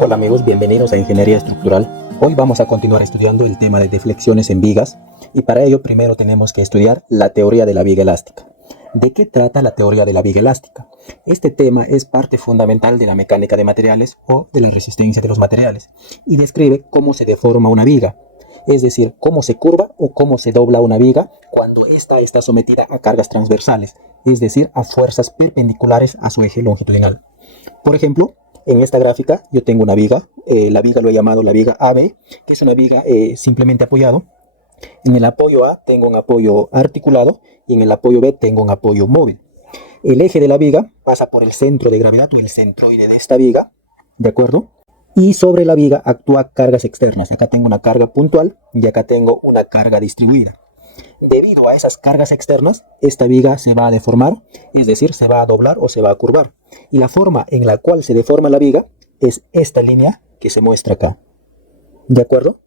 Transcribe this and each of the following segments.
Hola amigos, bienvenidos a Ingeniería Estructural. Hoy vamos a continuar estudiando el tema de deflexiones en vigas y para ello primero tenemos que estudiar la teoría de la viga elástica. ¿De qué trata la teoría de la viga elástica? Este tema es parte fundamental de la mecánica de materiales o de la resistencia de los materiales y describe cómo se deforma una viga, es decir, cómo se curva o cómo se dobla una viga cuando ésta está sometida a cargas transversales, es decir, a fuerzas perpendiculares a su eje longitudinal. Por ejemplo, en esta gráfica yo tengo una viga, la viga lo he llamado la viga AB, que es una viga simplemente apoyado. En el apoyo A tengo un apoyo articulado y en el apoyo B tengo un apoyo móvil. El eje de la viga pasa por el centro de gravedad o el centroide de esta viga, ¿de acuerdo? Y sobre la viga actúa cargas externas. Acá tengo una carga puntual y acá tengo una carga distribuida. Debido a esas cargas externas, esta viga se va a deformar, es decir, se va a doblar o se va a curvar. Y la forma en la cual se deforma la viga es esta línea que se muestra acá. ¿De acuerdo?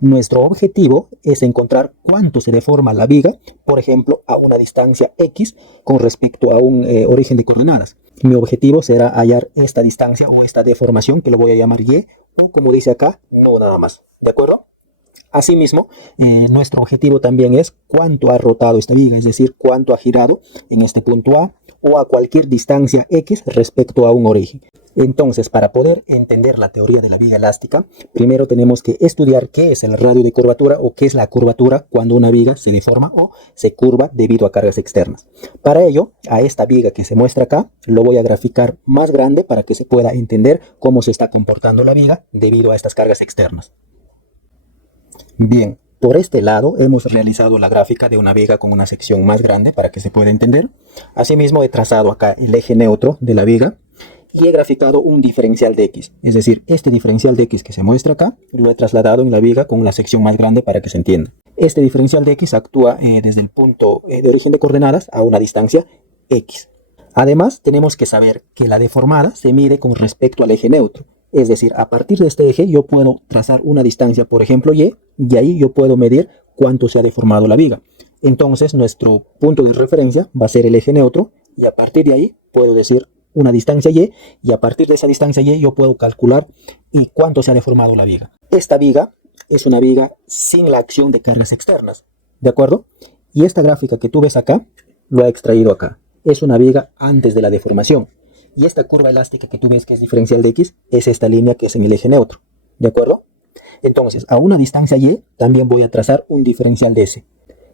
Nuestro objetivo es encontrar cuánto se deforma la viga, por ejemplo, a una distancia X con respecto a un origen de coordenadas. Mi objetivo será hallar esta distancia o esta deformación, que lo voy a llamar Y, o como dice acá, no nada más. ¿De acuerdo? Asimismo, nuestro objetivo también es cuánto ha rotado esta viga, es decir, cuánto ha girado en este punto A o a cualquier distancia X respecto a un origen. Entonces, para poder entender la teoría de la viga elástica, primero tenemos que estudiar qué es el radio de curvatura o qué es la curvatura cuando una viga se deforma o se curva debido a cargas externas. Para ello, a esta viga que se muestra acá, lo voy a graficar más grande para que se pueda entender cómo se está comportando la viga debido a estas cargas externas. Bien, por este lado hemos realizado la gráfica de una viga con una sección más grande para que se pueda entender. Asimismo he trazado acá el eje neutro de la viga y he graficado un diferencial de X. Es decir, este diferencial de X que se muestra acá lo he trasladado en la viga con una sección más grande para que se entienda. Este diferencial de X actúa desde el punto de origen de coordenadas a una distancia X. Además tenemos que saber que la deformada se mide con respecto al eje neutro. Es decir, a partir de este eje yo puedo trazar una distancia, por ejemplo, Y, y ahí yo puedo medir cuánto se ha deformado la viga. Entonces, nuestro punto de referencia va a ser el eje neutro, y a partir de ahí puedo decir una distancia y a partir de esa distancia Y yo puedo calcular y cuánto se ha deformado la viga. Esta viga es una viga sin la acción de cargas externas, ¿de acuerdo? Y esta gráfica que tú ves acá, lo he extraído acá. Es una viga antes de la deformación. Y esta curva elástica que tú ves que es diferencial de X, es esta línea que es en el eje neutro, ¿de acuerdo? Entonces, a una distancia Y, también voy a trazar un diferencial de S.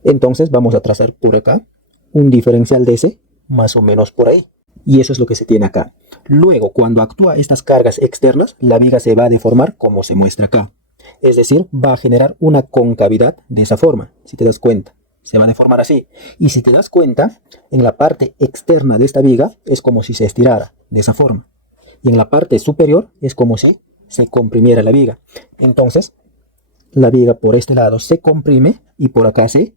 Entonces, vamos a trazar por acá un diferencial de S, más o menos por ahí. Y eso es lo que se tiene acá. Luego, cuando actúa estas cargas externas, la viga se va a deformar como se muestra acá. Es decir, va a generar una concavidad de esa forma, si te das cuenta. Se va a deformar así. Y si te das cuenta, en la parte externa de esta viga es como si se estirara de esa forma. Y en la parte superior es como si se comprimiera la viga. Entonces, la viga por este lado se comprime y por acá se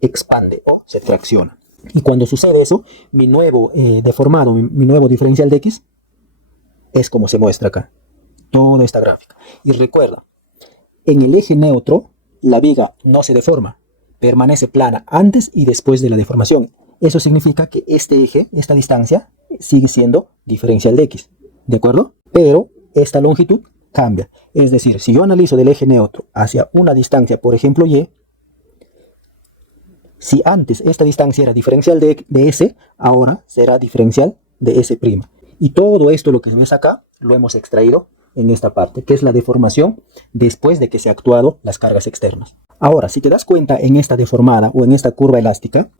expande o se tracciona. Y cuando sucede eso, mi nuevo deformado, mi nuevo diferencial de X, es como se muestra acá. Toda esta gráfica. Y recuerda, en el eje neutro, la viga no se deforma. Permanece plana antes y después de la deformación. Eso significa que este eje, esta distancia, sigue siendo diferencial de X, ¿de acuerdo? Pero esta longitud cambia. Es decir, si yo analizo del eje neutro hacia una distancia, por ejemplo Y, si antes esta distancia era diferencial de S, ahora será diferencial de S'. Y todo esto, lo que ves acá, lo hemos extraído en esta parte, que es la deformación después de que se han actuado las cargas externas. Ahora, si te das cuenta en esta deformada o en esta curva elástica,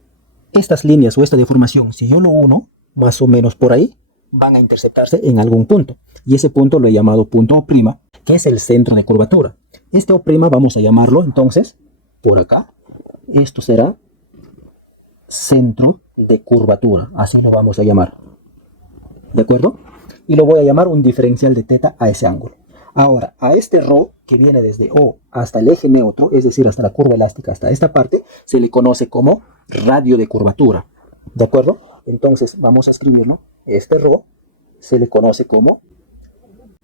estas líneas o esta deformación, si yo lo uno, más o menos por ahí, van a interceptarse en algún punto. Y ese punto lo he llamado punto O', que es el centro de curvatura. Este O' vamos a llamarlo entonces, por acá, esto será centro de curvatura, así lo vamos a llamar. ¿De acuerdo? Y lo voy a llamar un diferencial de teta a ese ángulo. Ahora, a este ρ que viene desde O hasta el eje neutro, es decir, hasta la curva elástica, hasta esta parte, se le conoce como radio de curvatura. ¿De acuerdo? Entonces, vamos a escribirlo. Este ρ se le conoce como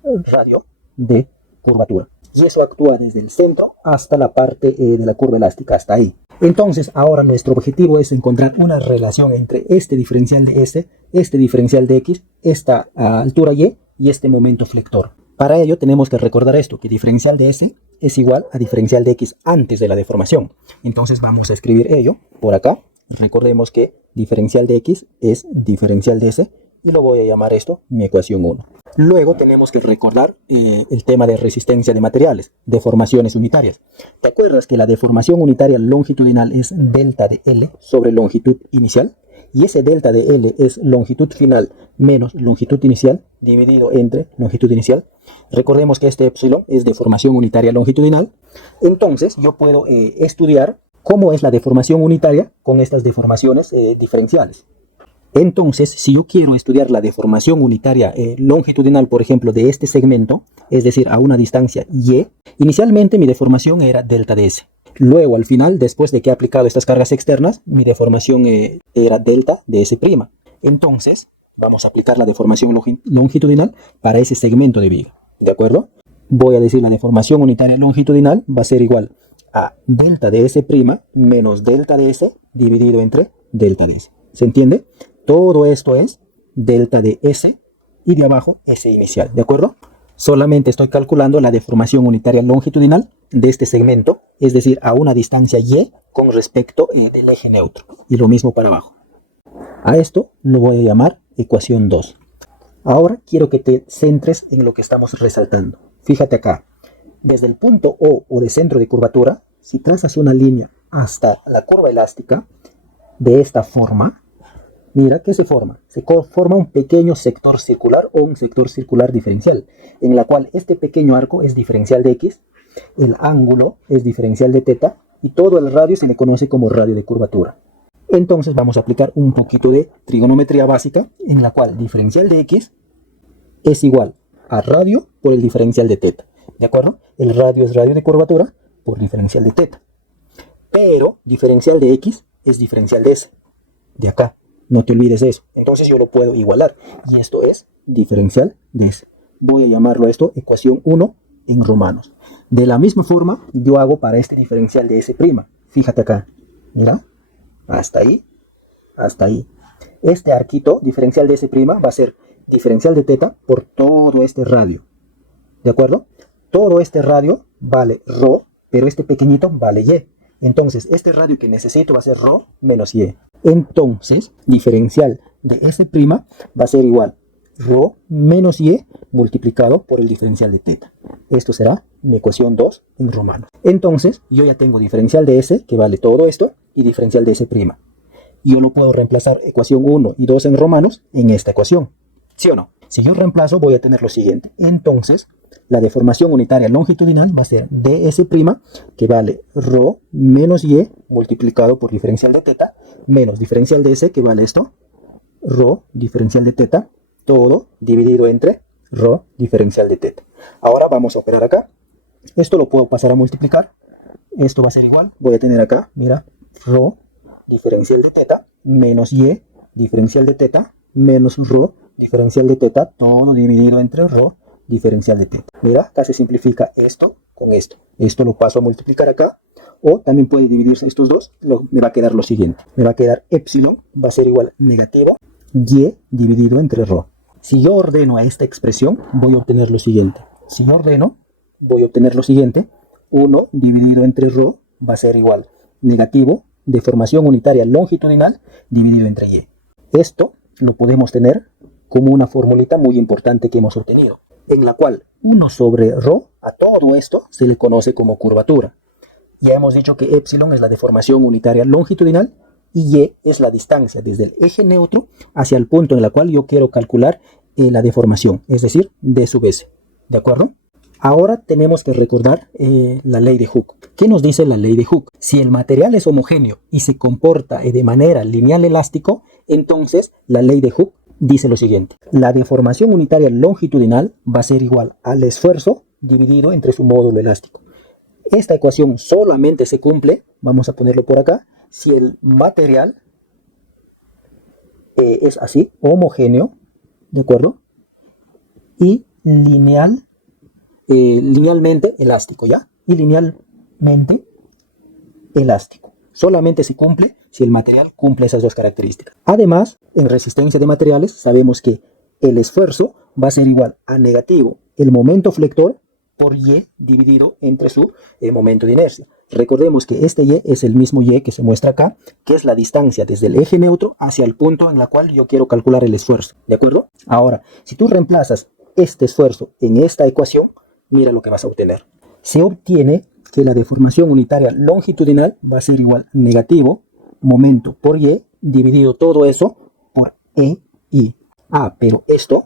radio de curvatura. Y eso actúa desde el centro hasta la parte de la curva elástica, hasta ahí. Entonces, ahora nuestro objetivo es encontrar una relación entre este diferencial de S, este diferencial de X, esta altura Y y este momento flector. Para ello tenemos que recordar esto, que diferencial de S es igual a diferencial de X antes de la deformación. Entonces vamos a escribir ello por acá. Recordemos que diferencial de X es diferencial de S y lo voy a llamar esto mi ecuación 1. Luego tenemos que recordar el tema de resistencia de materiales, deformaciones unitarias. ¿Te acuerdas que la deformación unitaria longitudinal es delta de L sobre longitud inicial? Y ese delta de L es longitud final menos longitud inicial dividido entre longitud inicial. Recordemos que este epsilon es deformación unitaria longitudinal. Entonces yo puedo estudiar cómo es la deformación unitaria con estas deformaciones diferenciales. Entonces, si yo quiero estudiar la deformación unitaria longitudinal, por ejemplo, de este segmento, es decir, a una distancia y, inicialmente mi deformación era delta de S. Luego, al final, después de que he aplicado estas cargas externas, mi deformación era delta de S'. Entonces, vamos a aplicar la deformación longitudinal para ese segmento de viga. ¿De acuerdo? Voy a decir la deformación unitaria longitudinal va a ser igual a delta de S' menos delta de S dividido entre delta de S. ¿Se entiende? Todo esto es delta de S y de abajo S inicial. ¿De acuerdo? Solamente estoy calculando la deformación unitaria longitudinal de este segmento, es decir, a una distancia y con respecto del eje neutro. Y lo mismo para abajo. A esto lo voy a llamar ecuación 2. Ahora quiero que te centres en lo que estamos resaltando. Fíjate acá. Desde el punto O de centro de curvatura, si trazas una línea hasta la curva elástica de esta forma, mira, ¿qué se forma? Se forma un pequeño sector circular o un sector circular diferencial, en la cual este pequeño arco es diferencial de X, el ángulo es diferencial de θ y todo el radio se le conoce como radio de curvatura. Entonces vamos a aplicar un poquito de trigonometría básica, en la cual diferencial de X es igual a radio por el diferencial de θ. ¿De acuerdo? El radio es radio de curvatura por diferencial de θ. Pero diferencial de X es diferencial de S. De acá. No te olvides de eso. Entonces yo lo puedo igualar. Y esto es diferencial de S. Voy a llamarlo esto ecuación 1 en romanos. De la misma forma yo hago para este diferencial de S'. Fíjate acá. Mira. Hasta ahí. Hasta ahí. Este arquito diferencial de S' va a ser diferencial de θ por todo este radio. ¿De acuerdo? Todo este radio vale ρ, pero este pequeñito vale y. Entonces, este radio que necesito va a ser ρ menos y. Entonces, diferencial de S' va a ser igual ρ menos y multiplicado por el diferencial de θ. Esto será mi ecuación 2 en romanos. Entonces, yo ya tengo diferencial de S, que vale todo esto, y diferencial de S'. Yo lo puedo reemplazar ecuación 1 y 2 en romanos en esta ecuación. ¿Sí o no? Si yo reemplazo, voy a tener lo siguiente. Entonces, la deformación unitaria longitudinal va a ser ds', que vale ρ menos y multiplicado por diferencial de θ, menos diferencial de S, que vale esto, ρ diferencial de θ, todo dividido entre ρ diferencial de θ. Ahora vamos a operar acá. Esto lo puedo pasar a multiplicar. Esto va a ser igual. Voy a tener acá, mira, ρ diferencial de θ menos y diferencial de θ menos ρ diferencial de θ, todo dividido entre ρ diferencial de θ. Mira, acá se simplifica esto con esto. Esto lo paso a multiplicar acá. O también puede dividirse estos dos. Me va a quedar lo siguiente. Me va a quedar epsilon, va a ser igual negativo y dividido entre ρ. Si yo ordeno a esta expresión, voy a obtener lo siguiente. Si yo ordeno, voy a obtener lo siguiente. 1 dividido entre ρ va a ser igual negativo, deformación unitaria longitudinal, dividido entre y. Esto lo podemos tener como una formulita muy importante que hemos obtenido, en la cual 1 sobre ρ, a todo esto se le conoce como curvatura. Ya hemos dicho que epsilon es la deformación unitaria longitudinal y y es la distancia desde el eje neutro hacia el punto en el cual yo quiero calcular la deformación, es decir, d sub s. ¿De acuerdo? Ahora tenemos que recordar la ley de Hooke. ¿Qué nos dice la ley de Hooke? Si el material es homogéneo y se comporta de manera lineal elástico, entonces la ley de Hooke dice lo siguiente. La deformación unitaria longitudinal va a ser igual al esfuerzo dividido entre su módulo elástico. Esta ecuación solamente se cumple, vamos a ponerlo por acá, si el material es así, homogéneo, ¿de acuerdo? Y linealmente elástico, ¿ya? Y linealmente elástico. Solamente se cumple si el material cumple esas dos características. Además, en resistencia de materiales sabemos que el esfuerzo va a ser igual a negativo el momento flector por y dividido entre su momento de inercia. Recordemos que este y es el mismo y que se muestra acá, que es la distancia desde el eje neutro hacia el punto en la cual yo quiero calcular el esfuerzo, ¿de acuerdo? Ahora, si tú reemplazas este esfuerzo en esta ecuación, mira lo que vas a obtener. Se obtiene que la deformación unitaria longitudinal va a ser igual a negativo momento por y dividido todo eso por EI. Ah, pero esto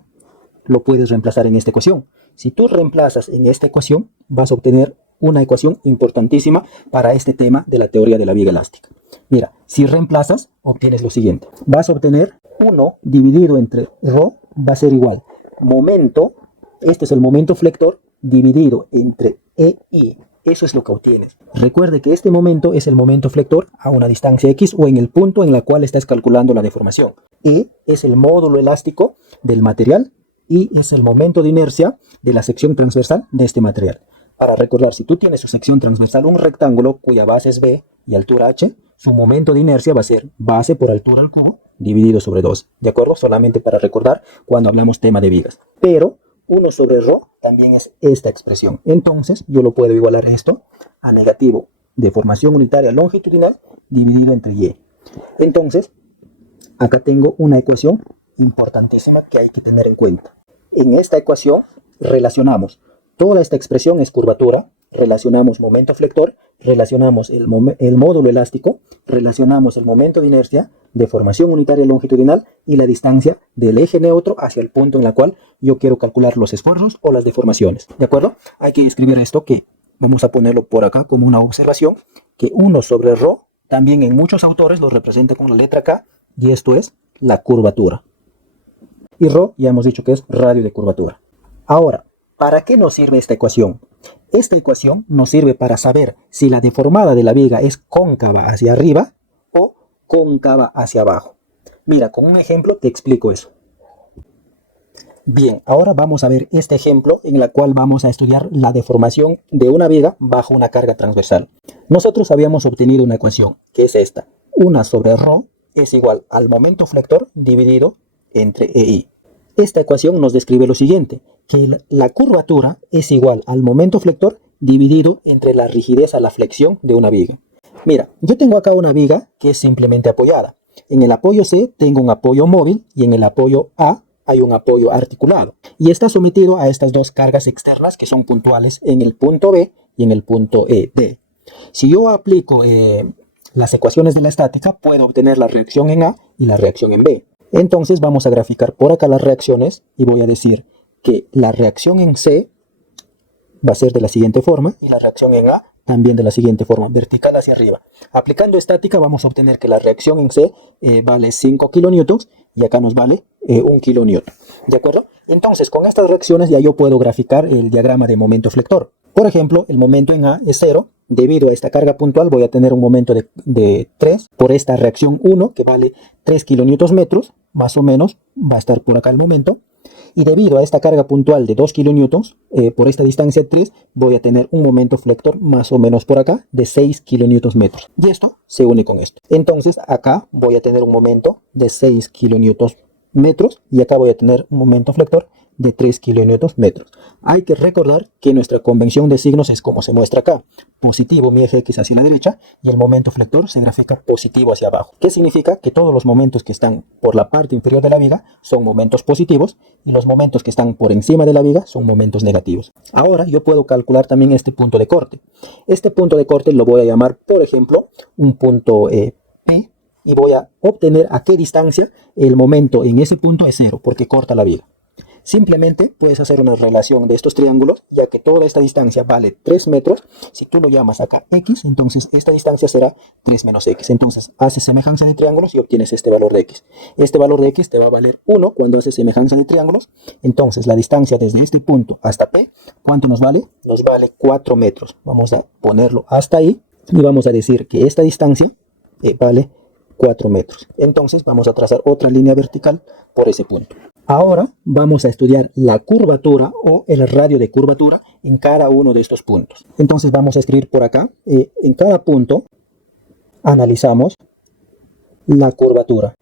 lo puedes reemplazar en esta ecuación. Si tú reemplazas en esta ecuación, vas a obtener una ecuación importantísima para este tema de la teoría de la viga elástica. Mira, si reemplazas, obtienes lo siguiente. Vas a obtener 1 dividido entre ρ va a ser igual momento, este es el momento flector, dividido entre EI. Eso es lo que obtienes. Recuerde que este momento es el momento flector a una distancia X o en el punto en la cual estás calculando la deformación. E es el módulo elástico del material y es el momento de inercia de la sección transversal de este material. Para recordar, si tú tienes su sección transversal un rectángulo cuya base es B y altura H, su momento de inercia va a ser base por altura al cubo dividido sobre 2. ¿De acuerdo? Solamente para recordar cuando hablamos tema de vigas. Pero 1 sobre ρ también es esta expresión. Entonces yo lo puedo igualar esto a negativo deformación unitaria longitudinal dividido entre y. Entonces, acá tengo una ecuación importantísima que hay que tener en cuenta. En esta ecuación relacionamos toda esta expresión es curvatura, relacionamos momento flector, relacionamos el módulo elástico, relacionamos el momento de inercia, deformación unitaria longitudinal y la distancia del eje neutro hacia el punto en la cual yo quiero calcular los esfuerzos o las deformaciones. ¿De acuerdo? Hay que escribir esto que vamos a ponerlo por acá como una observación, que 1 sobre ρ también en muchos autores lo representa con la letra K y esto es la curvatura. Y ρ ya hemos dicho que es radio de curvatura. Ahora, ¿para qué nos sirve esta ecuación? Esta ecuación nos sirve para saber si la deformada de la viga es cóncava hacia arriba o cóncava hacia abajo. Mira, con un ejemplo te explico eso. Bien, ahora vamos a ver este ejemplo en el cual vamos a estudiar la deformación de una viga bajo una carga transversal. Nosotros habíamos obtenido una ecuación, que es esta. 1 sobre ρ es igual al momento flector dividido entre EI. Esta ecuación nos describe lo siguiente, que la curvatura es igual al momento flector dividido entre la rigidez a la flexión de una viga. Mira, yo tengo acá una viga que es simplemente apoyada. En el apoyo C tengo un apoyo móvil y en el apoyo A hay un apoyo articulado. Y está sometido a estas dos cargas externas que son puntuales en el punto B y en el punto D. Si yo aplico las ecuaciones de la estática, puedo obtener la reacción en A y la reacción en B. Entonces vamos a graficar por acá las reacciones y voy a decir que la reacción en C va a ser de la siguiente forma y la reacción en A también de la siguiente forma, vertical hacia arriba. Aplicando estática vamos a obtener que la reacción en C vale 5 kilonewtons y acá nos vale 1 kilonewton. ¿De acuerdo? Entonces con estas reacciones ya yo puedo graficar el diagrama de momento flector. Por ejemplo, el momento en A es 0. Debido a esta carga puntual voy a tener un momento de 3 por esta reacción 1 que vale 3 kilonewtons metros, más o menos va a estar por acá el momento. Y debido a esta carga puntual de 2 kilonewtons, por esta distancia 3, voy a tener un momento flector más o menos por acá de 6 kilonewtons metros. Y esto se une con esto. Entonces acá voy a tener un momento de 6 kilonewtons metros y acá voy a tener un momento flector de 3 kilonewtons metros. Hay que recordar que nuestra convención de signos es como se muestra acá. Positivo mi eje X hacia la derecha y el momento flector se grafica positivo hacia abajo. ¿Qué significa? Que todos los momentos que están por la parte inferior de la viga son momentos positivos y los momentos que están por encima de la viga son momentos negativos. Ahora yo puedo calcular también este punto de corte. Este punto de corte lo voy a llamar, por ejemplo, un punto P y voy a obtener a qué distancia el momento en ese punto es 0 porque corta la viga. Simplemente puedes hacer una relación de estos triángulos, ya que toda esta distancia vale 3 metros. Si tú lo llamas acá X, entonces esta distancia será 3 menos X. Entonces haces semejanza de triángulos y obtienes este valor de X. Este valor de X te va a valer 1 cuando haces semejanza de triángulos. Entonces la distancia desde este punto hasta P, ¿cuánto nos vale? Nos vale 4 metros. Vamos a ponerlo hasta ahí y vamos a decir que esta distancia vale 4 metros. Entonces vamos a trazar otra línea vertical por ese punto. Ahora vamos a estudiar la curvatura o el radio de curvatura en cada uno de estos puntos. Entonces vamos a escribir por acá, en cada punto analizamos la curvatura.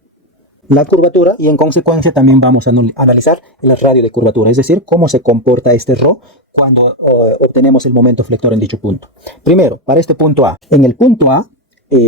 la curvatura y en consecuencia también vamos a analizar el radio de curvatura, es decir, cómo se comporta este ρ cuando obtenemos el momento flector en dicho punto. Primero, para este punto A. En el punto A,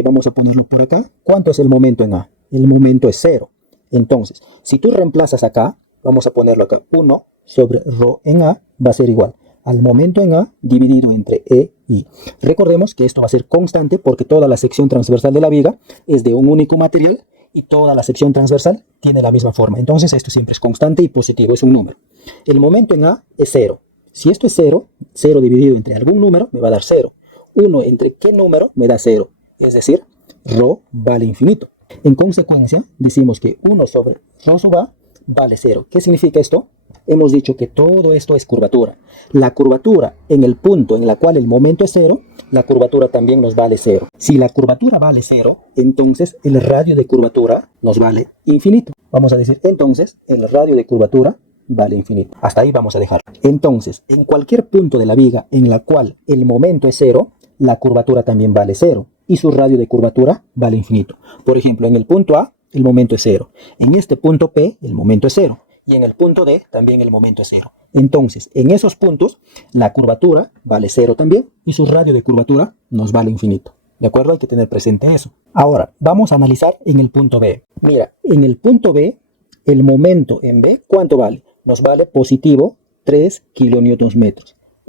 vamos a ponerlo por acá. ¿Cuánto es el momento en A? El momento es 0. Entonces, si tú reemplazas acá, vamos a ponerlo acá, 1 sobre ρ en A va a ser igual al momento en A dividido entre E y I. Recordemos que esto va a ser constante porque toda la sección transversal de la viga es de un único material y toda la sección transversal tiene la misma forma. Entonces esto siempre es constante y positivo, es un número. El momento en A es 0. Si esto es 0, 0 dividido entre algún número me va a dar 0. 1 entre qué número me da 0. Es decir, ρ vale infinito. En consecuencia, decimos que 1 sobre ρ sub A vale 0. ¿Qué significa esto? Hemos dicho que todo esto es curvatura. La curvatura en el punto en el cual el momento es 0, la curvatura también nos vale 0. Si la curvatura vale 0, entonces el radio de curvatura nos vale infinito. Vamos a decir, entonces, el radio de curvatura vale infinito. Hasta ahí vamos a dejar. Entonces, en cualquier punto de la viga en la cual el momento es 0, la curvatura también vale 0. Y su radio de curvatura vale infinito. Por ejemplo, en el punto A, el momento es 0. En este punto P, el momento es 0. Y en el punto D también el momento es 0. Entonces, en esos puntos, la curvatura vale 0 también y su radio de curvatura nos vale infinito. ¿De acuerdo? Hay que tener presente eso. Ahora, vamos a analizar en el punto B. Mira, en el punto B, el momento en B, ¿cuánto vale? Nos vale positivo 3 kN.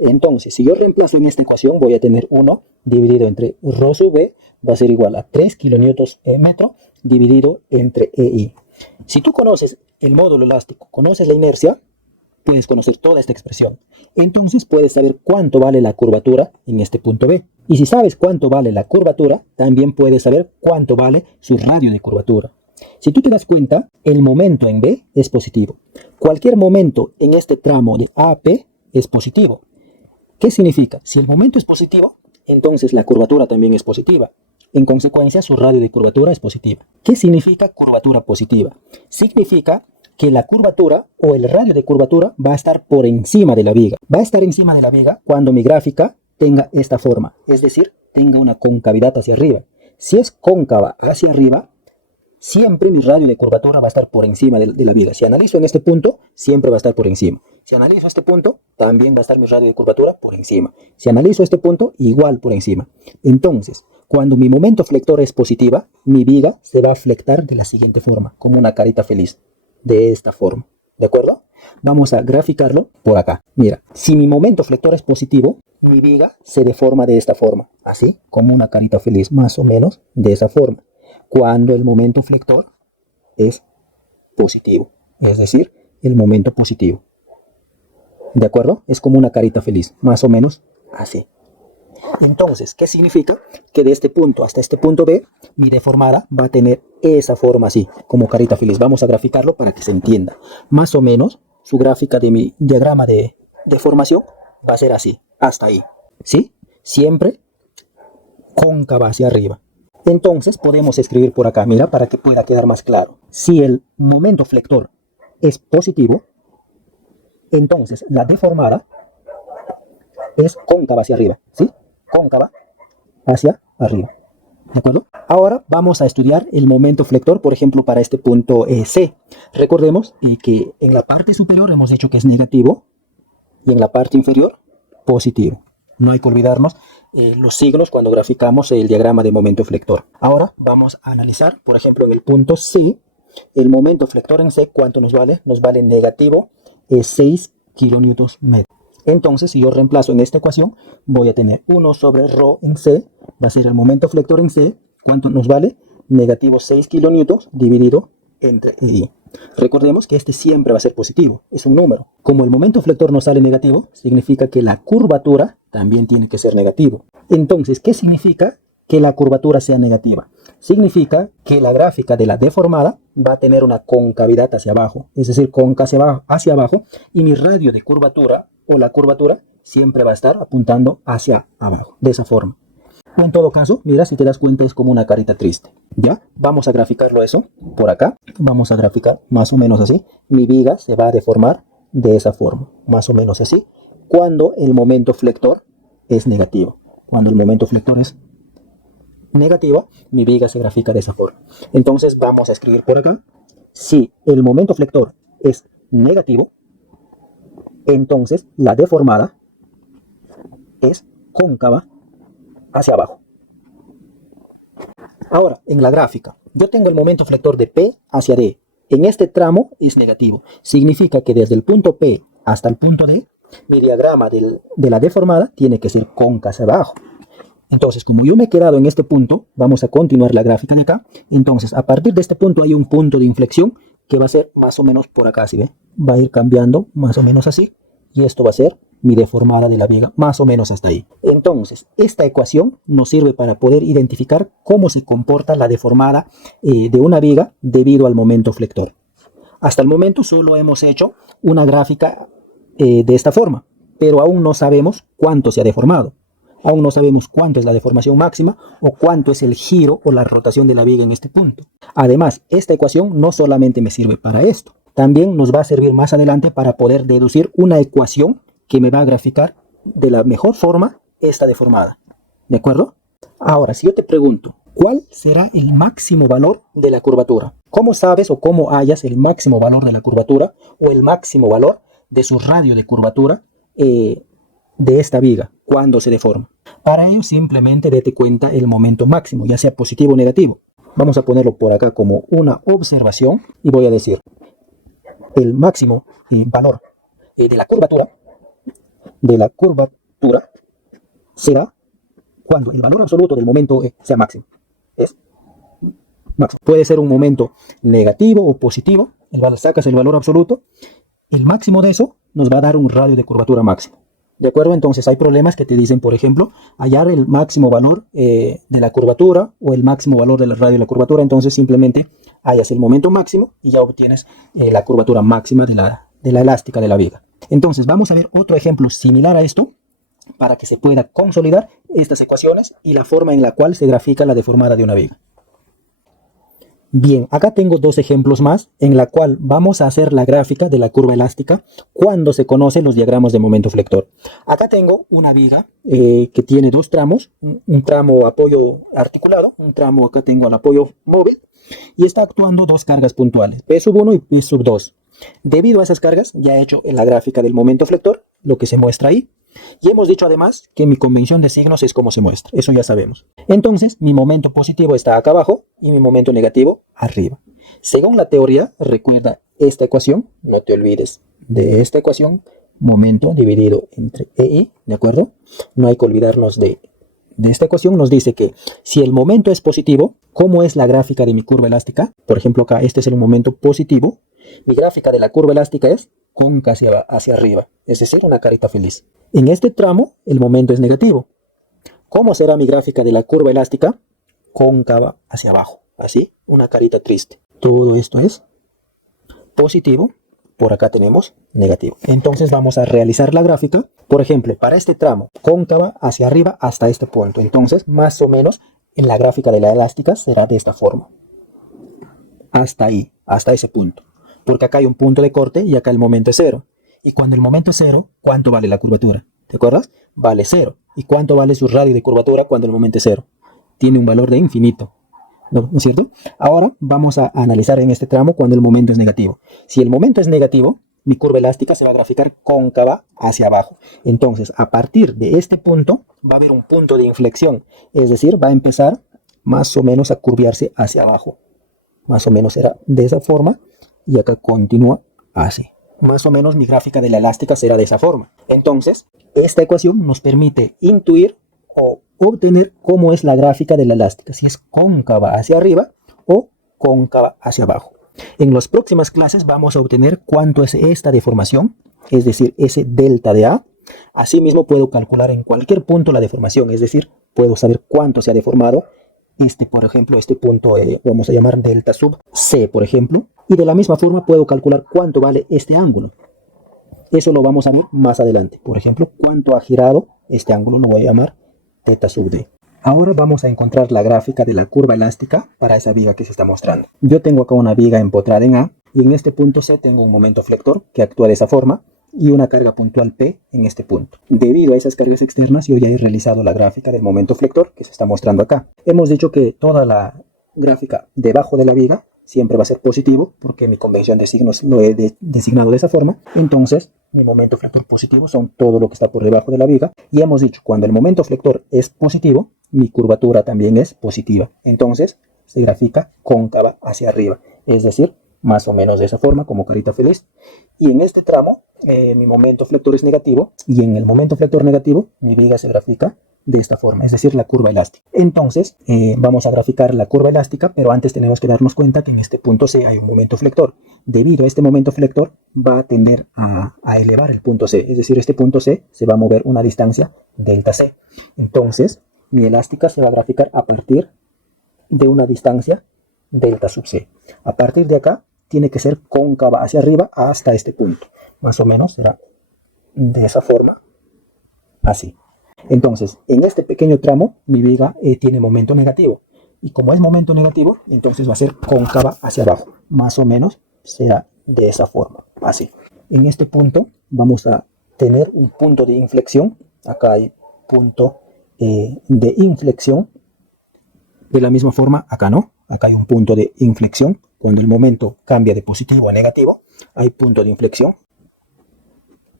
Entonces, si yo reemplazo en esta ecuación, voy a tener 1 dividido entre ρ sub B, va a ser igual a 3 kN dividido entre EI. Si tú conoces el módulo elástico, conoces la inercia, puedes conocer toda esta expresión. Entonces puedes saber cuánto vale la curvatura en este punto B. Y si sabes cuánto vale la curvatura, también puedes saber cuánto vale su radio de curvatura. Si tú te das cuenta, el momento en B es positivo. Cualquier momento en este tramo de AP es positivo. ¿Qué significa? Si el momento es positivo, entonces la curvatura también es positiva. En consecuencia, su radio de curvatura es positiva. ¿Qué significa curvatura positiva? Significa que la curvatura o el radio de curvatura va a estar por encima de la viga. Va a estar encima de la viga cuando mi gráfica tenga esta forma, es decir, tenga una concavidad hacia arriba. Si es cóncava hacia arriba, siempre mi radio de curvatura va a estar por encima de la viga. Si analizo en este punto, siempre va a estar por encima. Si analizo este punto, también va a estar mi radio de curvatura por encima. Si analizo este punto, igual por encima. Entonces, cuando mi momento flector es positiva, mi viga se va a flectar de la siguiente forma, como una carita feliz, de esta forma. ¿De acuerdo? Vamos a graficarlo por acá. Mira, si mi momento flector es positivo, mi viga se deforma de esta forma, así, como una carita feliz, más o menos de esa forma. Cuando el momento flector es positivo, es decir, el momento positivo. ¿De acuerdo? Es como una carita feliz, más o menos así. Entonces, ¿qué significa? Que de este punto hasta este punto B, mi deformada va a tener esa forma así, como carita feliz. Vamos a graficarlo para que se entienda. Más o menos, su gráfica de mi diagrama de deformación va a ser así, hasta ahí. ¿Sí? Siempre cóncava hacia arriba. Entonces, podemos escribir por acá, mira, para que pueda quedar más claro. Si el momento flector es positivo, entonces la deformada es cóncava hacia arriba, ¿sí? Cóncava hacia arriba, ¿de acuerdo? Ahora vamos a estudiar el momento flector, por ejemplo, para este punto C. Recordemos que en la parte superior hemos dicho que es negativo y en la parte inferior positivo. No hay que olvidarnos los signos cuando graficamos el diagrama de momento flector. Ahora vamos a analizar, por ejemplo, en el punto C, el momento flector en C, ¿cuánto nos vale? Nos vale negativo 6 kN. Entonces, si yo reemplazo en esta ecuación, voy a tener 1 sobre ρ en C, va a ser el momento flector en C, ¿cuánto nos vale? Negativo 6 kN dividido entre I. Recordemos que este siempre va a ser positivo, es un número. Como el momento flector no sale negativo, significa que la curvatura también tiene que ser negativo. Entonces, ¿qué significa que la curvatura sea negativa? Significa que la gráfica de la deformada va a tener una concavidad hacia abajo, es decir, cóncava hacia abajo, y mi radio de curvatura o la curvatura siempre va a estar apuntando hacia abajo, de esa forma. O en todo caso, mira, si te das cuenta es como una carita triste. ¿Ya? Vamos a graficarlo eso por acá. Vamos a graficar más o menos así. Mi viga se va a deformar de esa forma, más o menos así, cuando el momento flector es negativo. Cuando el momento flector es negativo, mi viga se grafica de esa forma. Entonces vamos a escribir por acá Si el momento flector es negativo, entonces la deformada es cóncava hacia abajo. Ahora, en la gráfica, yo tengo el momento flector de P hacia D. En este tramo es negativo. Significa que desde el punto P hasta el punto D, mi diagrama de la deformada tiene que ser cóncava hacia abajo. Entonces, como yo me he quedado en este punto, vamos a continuar la gráfica de acá. Entonces, a partir de este punto hay un punto de inflexión que va a ser más o menos por acá, ¿sí ve? Va a ir cambiando más o menos así. Y esto va a ser mi deformada de la viga, más o menos hasta ahí. Entonces, esta ecuación nos sirve para poder identificar cómo se comporta la deformada de una viga debido al momento flector. Hasta el momento solo hemos hecho una gráfica de esta forma, pero aún no sabemos cuánto se ha deformado. Aún no sabemos cuánto es la deformación máxima o cuánto es el giro o la rotación de la viga en este punto. Además, esta ecuación no solamente me sirve para esto, también nos va a servir más adelante para poder deducir una ecuación que me va a graficar de la mejor forma esta deformada. ¿De acuerdo? Ahora, si yo te pregunto, ¿cuál será el máximo valor de la curvatura? ¿Cómo sabes o cómo hallas el máximo valor de la curvatura o el máximo valor de su radio de curvatura de esta viga cuando se deforma? Para ello simplemente date cuenta el momento máximo, ya sea positivo o negativo. Vamos a ponerlo por acá como una observación y voy a decir el máximo valor de la curvatura será cuando el valor absoluto del momento sea máximo. Es máximo. Puede ser un momento negativo o positivo. Sacas el valor absoluto. El máximo de eso nos va a dar un radio de curvatura máximo. ¿De acuerdo? Entonces hay problemas que te dicen, por ejemplo, hallar el máximo valor de la curvatura o el máximo valor del radio de la curvatura. Entonces simplemente hallas el momento máximo y ya obtienes la curvatura máxima de la elástica de la viga. Entonces vamos a ver otro ejemplo similar a esto para que se pueda consolidar estas ecuaciones y la forma en la cual se grafica la deformada de una viga. Bien, acá tengo dos ejemplos más en la cual vamos a hacer la gráfica de la curva elástica cuando se conocen los diagramas de momento flector. Acá tengo una viga que tiene dos tramos, un tramo apoyo articulado, un tramo acá tengo al apoyo móvil y está actuando dos cargas puntuales, P1 y P2. Debido a esas cargas ya he hecho en la gráfica del momento flector lo que se muestra ahí. Y hemos dicho además que mi convención de signos es como se muestra, eso ya sabemos. Entonces, mi momento positivo está acá abajo y mi momento negativo arriba. Según la teoría, recuerda esta ecuación, no te olvides de esta ecuación, momento dividido entre EI, ¿de acuerdo? No hay que olvidarnos de esta ecuación. Nos dice que si el momento es positivo, ¿cómo es la gráfica de mi curva elástica? Por ejemplo, acá este es el momento positivo. Mi gráfica de la curva elástica es cóncava hacia arriba, es decir, una carita feliz. En este tramo, el momento es negativo. ¿Cómo será mi gráfica de la curva elástica? Cóncava hacia abajo, así, una carita triste. Todo esto es positivo, por acá tenemos negativo. Entonces vamos a realizar la gráfica, por ejemplo, para este tramo, cóncava hacia arriba hasta este punto. Entonces, más o menos, en la gráfica de la elástica será de esta forma. Hasta ahí, hasta ese punto. Porque acá hay un punto de corte y acá el momento es cero. Y cuando el momento es cero, ¿cuánto vale la curvatura? ¿Te acuerdas? Vale cero. ¿Y cuánto vale su radio de curvatura cuando el momento es cero? Tiene un valor de infinito. ¿No es cierto? Ahora vamos a analizar en este tramo cuando el momento es negativo. Si el momento es negativo, mi curva elástica se va a graficar cóncava hacia abajo. Entonces, a partir de este punto, va a haber un punto de inflexión. Es decir, va a empezar más o menos a curviarse hacia abajo. Más o menos será de esa forma. Y acá continúa así. Más o menos mi gráfica de la elástica será de esa forma. Entonces, esta ecuación nos permite intuir o obtener cómo es la gráfica de la elástica. Si es cóncava hacia arriba o cóncava hacia abajo. En las próximas clases vamos a obtener cuánto es esta deformación, es decir, ese delta de A. Asimismo puedo calcular en cualquier punto la deformación, es decir, puedo saber cuánto se ha deformado. Por ejemplo, este punto vamos a llamar delta sub C, por ejemplo. Y de la misma forma puedo calcular cuánto vale este ángulo. Eso lo vamos a ver más adelante. Por ejemplo, cuánto ha girado este ángulo, lo voy a llamar θ sub D. Ahora vamos a encontrar la gráfica de la curva elástica para esa viga que se está mostrando. Yo tengo acá una viga empotrada en A y en este punto C tengo un momento flector que actúa de esa forma y una carga puntual P en este punto. Debido a esas cargas externas, yo ya he realizado la gráfica del momento flector que se está mostrando acá. Hemos dicho que toda la gráfica debajo de la viga siempre va a ser positivo, porque mi convención de signos lo he designado de esa forma. Entonces, mi momento flector positivo son todo lo que está por debajo de la viga. Y hemos dicho, cuando el momento flector es positivo, mi curvatura también es positiva. Entonces, se grafica cóncava hacia arriba. Es decir, más o menos de esa forma, como carita feliz. Y en este tramo, mi momento flector es negativo. Y en el momento flector negativo, mi viga se grafica de esta forma, es decir, la curva elástica. Entonces, vamos a graficar la curva elástica, pero antes tenemos que darnos cuenta que en este punto C hay un momento flector. Debido a este momento flector, va a tender a elevar el punto C, es decir, este punto C se va a mover una distancia delta C. Entonces, mi elástica se va a graficar a partir de una distancia delta sub C. A partir de acá, tiene que ser cóncava hacia arriba hasta este punto. Más o menos será de esa forma, así. Entonces, en este pequeño tramo, mi viga tiene momento negativo. Y como es momento negativo, entonces va a ser cóncava hacia abajo. Más o menos será de esa forma, así. En este punto vamos a tener un punto de inflexión. Acá hay punto de inflexión. De la misma forma, acá no. Acá hay un punto de inflexión. Cuando el momento cambia de positivo a negativo, hay punto de inflexión.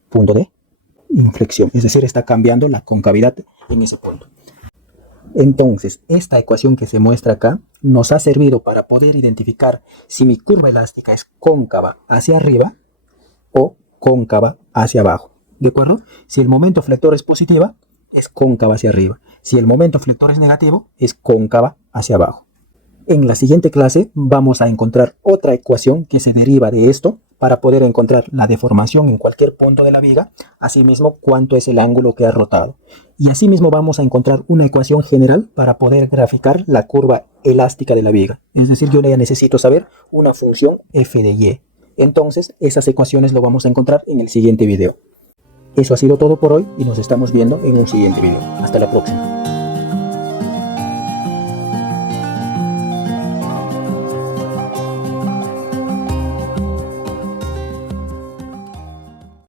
Punto de inflexión, es decir, está cambiando la concavidad en ese punto. Entonces, esta ecuación que se muestra acá nos ha servido para poder identificar si mi curva elástica es cóncava hacia arriba o cóncava hacia abajo. ¿De acuerdo? Si el momento flector es positiva, es cóncava hacia arriba. Si el momento flector es negativo, es cóncava hacia abajo. En la siguiente clase vamos a encontrar otra ecuación que se deriva de esto para poder encontrar la deformación en cualquier punto de la viga, asimismo cuánto es el ángulo que ha rotado. Y asimismo vamos a encontrar una ecuación general para poder graficar la curva elástica de la viga. Es decir, yo ya necesito saber una función f de y. Entonces, esas ecuaciones lo vamos a encontrar en el siguiente video. Eso ha sido todo por hoy y nos estamos viendo en un siguiente video. Hasta la próxima.